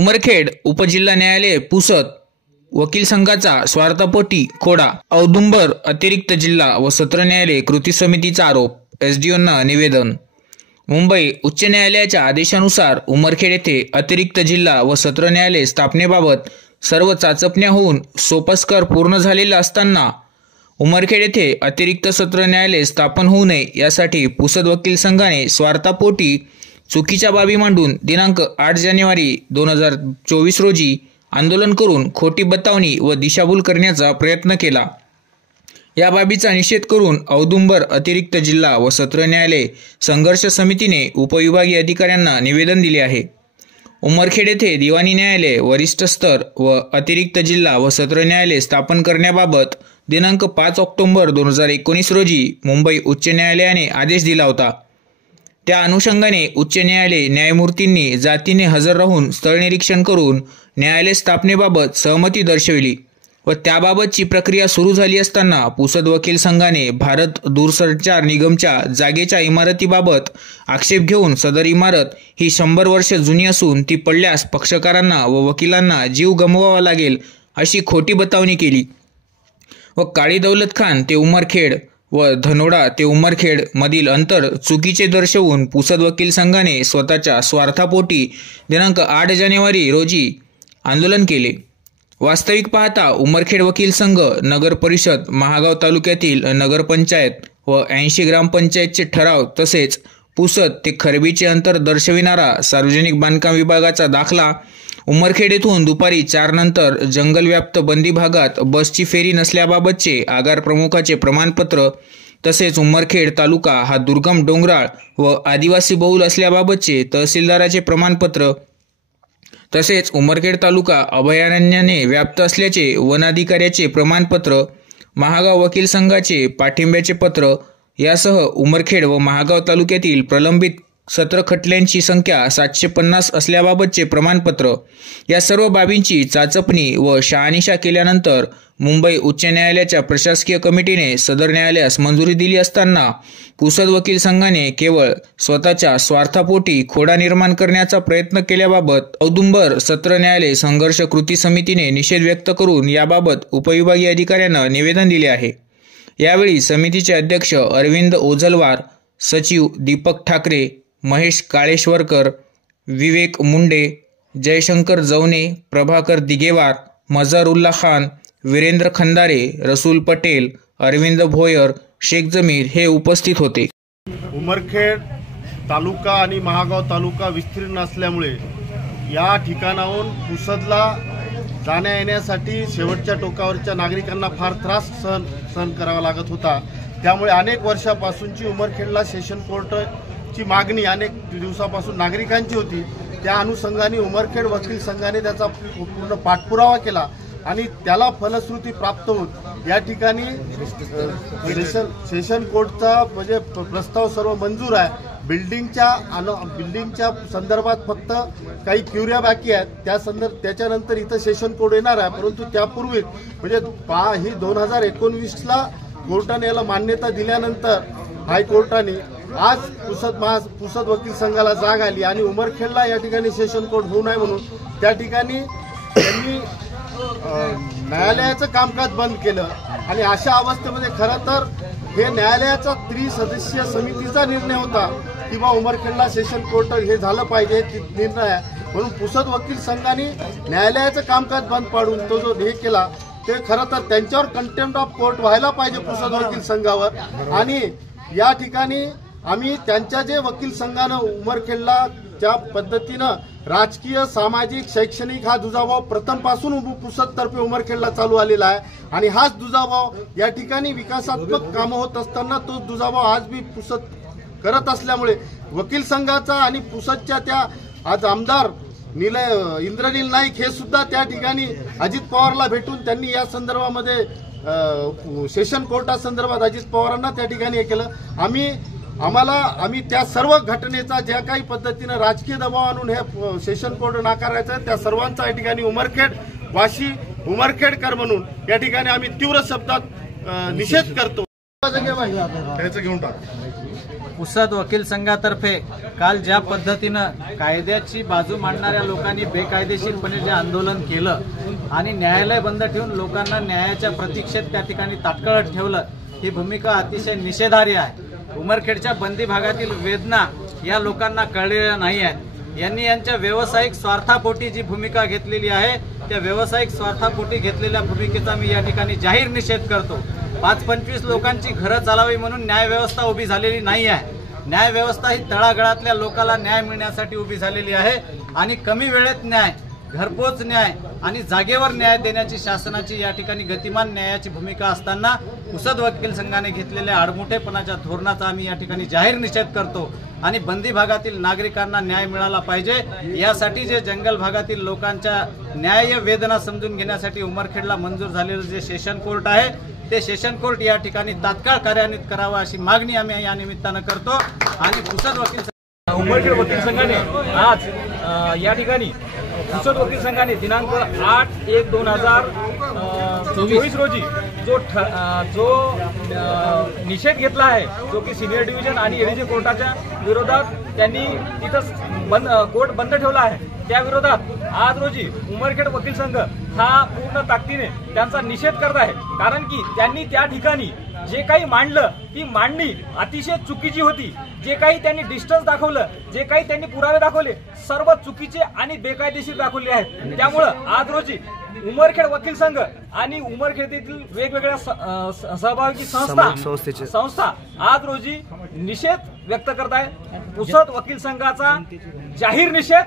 उमरखेड उपजिल्हा न्यायालय पुसद वकील संघाचा स्वार्थापोटी खोडा, औदुंबर अतिरिक्त जिल्हा व सत्र न्यायालय कृती समितीचा आरोप, एसडीओंना निवेदन। मुंबई उच्च न्यायालयाच्या आदेशानुसार उमरखेड येथे अतिरिक्त जिल्हा व सत्र न्यायालय स्थापनेबाबत सर्व चाचपण्या होऊन सोपस्कर पूर्ण झालेला असताना उमरखेड येथे अतिरिक्त सत्र न्यायालय स्थापन होऊ नये यासाठी पुसद वकील संघाने स्वार्थापोटी चुकीच्या बाबी मांडून दिनांक 8 जानेवारी 2024 रोजी आंदोलन करून खोटी बतावणी व दिशाभूल करण्याचा प्रयत्न केला। या बाबीचा निषेध करून औदुंबर अतिरिक्त जिल्हा व सत्र न्यायालय संघर्ष समितीने उपविभागीय अधिकाऱ्यांना निवेदन दिले आहे। उमरखेड येथे दिवाणी न्यायालय वरिष्ठ स्तर व अतिरिक्त जिल्हा व सत्र न्यायालय स्थापन करण्याबाबत दिनांक 5 ऑक्टोबर 2019 रोजी मुंबई उच्च न्यायालयाने आदेश दिला होता। त्या अनुषंगाने उच्च न्यायालय न्यायमूर्तींनी जातीने हजर राहून स्थळ निरीक्षण करून न्यायालय स्थापनेबाबत सहमती दर्शविली व त्याबाबतची प्रक्रिया सुरू झाली असताना पुसद वकील संघाने भारत दूरसंचार निगमच्या जागेच्या इमारतीबाबत आक्षेप घेऊन सदर इमारत ही 100 वर्ष जुनी असून ती पडल्यास पक्षकारांना व वकिलांना जीव गमवावा लागेल अशी खोटी बतावणी केली व काळी दौलत खान ते उमरखेड व धनोडा ते उमरखेड मधील अंतर चुकीचे दर्शवून पुसद वकील संघाने स्वतःच्या स्वार्थापोटी दिनांक 8 जानेवारी रोजी आंदोलन केले। वास्तविक पाहता उमरखेड वकील संघ नगर परिषद महागाव तालुक्यातील नगरपंचायत व 80 ग्रामपंचायतचे ठराव तसेच पुसद ते खरबीचे अंतर दर्शविणारा सार्वजनिक बांधकाम विभागाचा दाखला, उमरखेड येथून दुपारी 4 नंतर जंगलव्याप्त बंदी भागात बसची फेरी नसल्याबाबतचे आगार प्रमुखाचे प्रमाणपत्र तसेच उमरखेड तालुका हा दुर्गम डोंगराळ व आदिवासी बहुल असल्याबाबतचे तहसीलदाराचे प्रमाणपत्र तसेच उमरखेड तालुका अभयारण्याने व्याप्त असल्याचे वनाधिकाऱ्याचे प्रमाणपत्र, महागाव वकील संघाचे पाठिंब्याचे पत्र यासह उमरखेड व महागाव तालुक्यातील प्रलंबित सत्र खटल्यांची संख्या 750 असल्याबाबतचे प्रमाणपत्र या सर्व बाबींची चाचपणी व शहानिशा केल्यानंतर मुंबई उच्च न्यायालयाच्या प्रशासकीय कमिटीने सदर न्यायालयास मंजुरी दिली असताना पुसद वकील संघाने केवळ स्वतःच्या स्वार्थापोटी खोडा निर्माण करण्याचा प्रयत्न केल्याबाबत औदुंबर सत्र न्यायालय संघर्ष कृती समितीने निषेध व्यक्त करून याबाबत उपविभागीय अधिकाऱ्यांना निवेदन दिले आहे। यावेळी समितीचे अध्यक्ष अरविंद ओझलवार, सचिव दीपक ठाकरे, महेश काळेश्वरकर, विवेक मुंडे, जयशंकर जवने, प्रभाकर दिगेवार, मझारुल्ला खान, वीरेंद्र खंदारे, रसूल पटेल, अरविंद भोयर, शेख जमीर हे उपस्थित होते। उमरखेड तालुका आणि महागाव तालुका विस्तीर्ण असल्यामुळे या ठिकाणाहून पुसदला जाण्या येण्यासाठी शेवटच्या टोकावरच्या नागरिकांना फार त्रास सहन करावा लागत होता। त्यामुळे अनेक वर्षापासूनची उमरखेडला सेशन कोर्टची मागणी अनेक दिवसापासून नागरिकांची होती। त्या अनुषंगाने उमरखेड वकील संघाने त्याचा पूर्ण पाठपुरावा केला आणि त्याला फलश्रुती प्राप्त होत या ठिकाणी सेशन कोर्टचा म्हणजे प्रस्ताव सर्व मंजूर आहे। बिल्डिंगच्या संदर्भात फक्त काही क्युऱ्या बाकी आहेत, त्याच्यानंतर इथं सेशन कोर्ट येणार आहे। परंतु त्यापूर्वी म्हणजे ही 2019ला कोर्टाने याला मान्यता दिल्यानंतर हायकोर्टाने आज पुसद वकील संघाला जाग आली आणि उमरखेडला या ठिकाणी सेशन कोर्ट होऊ नये म्हणून त्या ठिकाणी त्यांनी न्यायालयाचं कामकाज बंद केलं आणि अशा अवस्थेमध्ये खरं तर हे न्यायालयाचा त्रिसदस्यीय समितीचा निर्णय होता की बा उमरखेडला सेशन कोर्ट हे झालं पाहिजे, निर्णय आहे म्हणून पुसद वकील संघाने न्यायालयाचं कामकाज बंद पाडून तो जो हे केला ते खरं तर त्यांच्यावर कंटेम्प्ट ऑफ कोर्ट व्हायला पाहिजे पुसद वकील संघावर। आणि या ठिकाणी आम्ही त्यांच्या जे वकील संघानं उमरखेडला ज्या पद्धतीनं राजकीय, सामाजिक, शैक्षणिक हा दुजाभाव प्रथमपासून पुसद तर्फे उमरखेडला चालू आलेला आहे आणि हाच दुजाभाव या ठिकाणी विकासात्मक कामं होत असताना तो दुजाभाव आज भी पुसद करत असल्यामुळे वकील संघाचा आणि पुसदच्या त्या आज आमदार इंद्रनील नाईक हे सुद्धा त्या ठिकाणी अजित पवारला भेटून त्यांनी या संदर्भामध्ये सेशन कोर्टासंदर्भात अजित पवारांना त्या ठिकाणी हे केलं। आम्ही त्या सर्व घटनेचा ज्या काही पद्धतीनं राजकीय दबाव आणून हे सेशन कोर्ट नाकारायचं त्या सर्वांचा या ठिकाणी उमरखेड वाशी उमरखेडकर म्हणून या ठिकाणी आम्ही तीव्र शब्दात निषेध करतो। घेऊन टाक पुसद वकील संघातर्फे काल ज्या पद्धतीनं कायद्याची बाजू मांडणाऱ्या लोकांनी बेकायदेशीरपणे जे आंदोलन केलं आणि न्यायालय बंद ठेवून लोकांना न्यायाच्या प्रतीक्षेत त्या ठिकाणी ताटकळत ठेवलं, ही भूमिका अतिशय निषेधार्ह आहे। उमरखेडच्या बंदी भागातील वेदना या लोकांना कळलेल्या नाही आहेत। यांनी यांच्या व्यावसायिक स्वार्थापोटी जी भूमिका घेतलेली आहे, त्या व्यावसायिक स्वार्थापोटी घेतलेल्या भूमिकेचा मी या ठिकाणी जाहीर निषेध करतो। 5-25 लोकांची घरं चालावी म्हणून न्यायव्यवस्था उभी झालेली नाही आहे। न्यायव्यवस्था ही तळागाळातल्या लोकांना न्याय मिळण्यासाठी उभी झालेली आहे आणि कमी वेळेत न्याय, घरपोच न्याय आणि जागेवर न्याय देण्याची शासनाची या ठिकाणी गतिमान न्यायाची भूमिका असताना पुसद वकील संघाने घेतलेल्या आडमुठेपणाच्या धोरणाचा आम्ही या ठिकाणी जाहीर निषेध करतो आणि बंदी भागातील नागरिकांना न्याय मिळाला पाहिजे यासाठी जे जंगल भागातील लोकांच्या न्याय वेदना समजून घेण्यासाठी उमरखेडला मंजूर झालेलं जे सेशन कोर्ट आहे, ते सेशन कोर्ट या ठिकाणी तात्काळ कार्यान्वित करावं अशी मागणी आम्ही या निमित्तानं करतो। आणि पुसद वकील उमरखेड वकील संघाने आज या ठिकाणी पुसद वकील संघाने दिनांक 8/1/2024 रोजी जो निषेध घेतला आहे, जो की सिनियर डिव्हिजन आणि एडीजे कोर्टाच्या विरोधात त्यांनी तिथं कोर्ट बंद ठेवला आहे, त्या विरोधात आज रोजी उमरखेड वकील संघ हा पूर्ण ताकदीने त्यांचा निषेध करत आहे। कारण की त्यांनी त्या ठिकाणी जे काही मांडलं ती मांडणी अतिशय चुकीची होती। जे काही त्यांनी डिस्टन्स दाखवलं, जे काही त्यांनी पुरावे दाखवले, सर्व चुकीचे आणि बेकायदेशीर दाखवले आहेत। त्यामुळं आज रोजी उमरखेड वकील संघ आणि उमरखेडीतील वेगवेगळ्या सहभागी संस्था आज रोजी निषेध व्यक्त करत आहे। पुसद वकील संघाचा जाहीर निषेध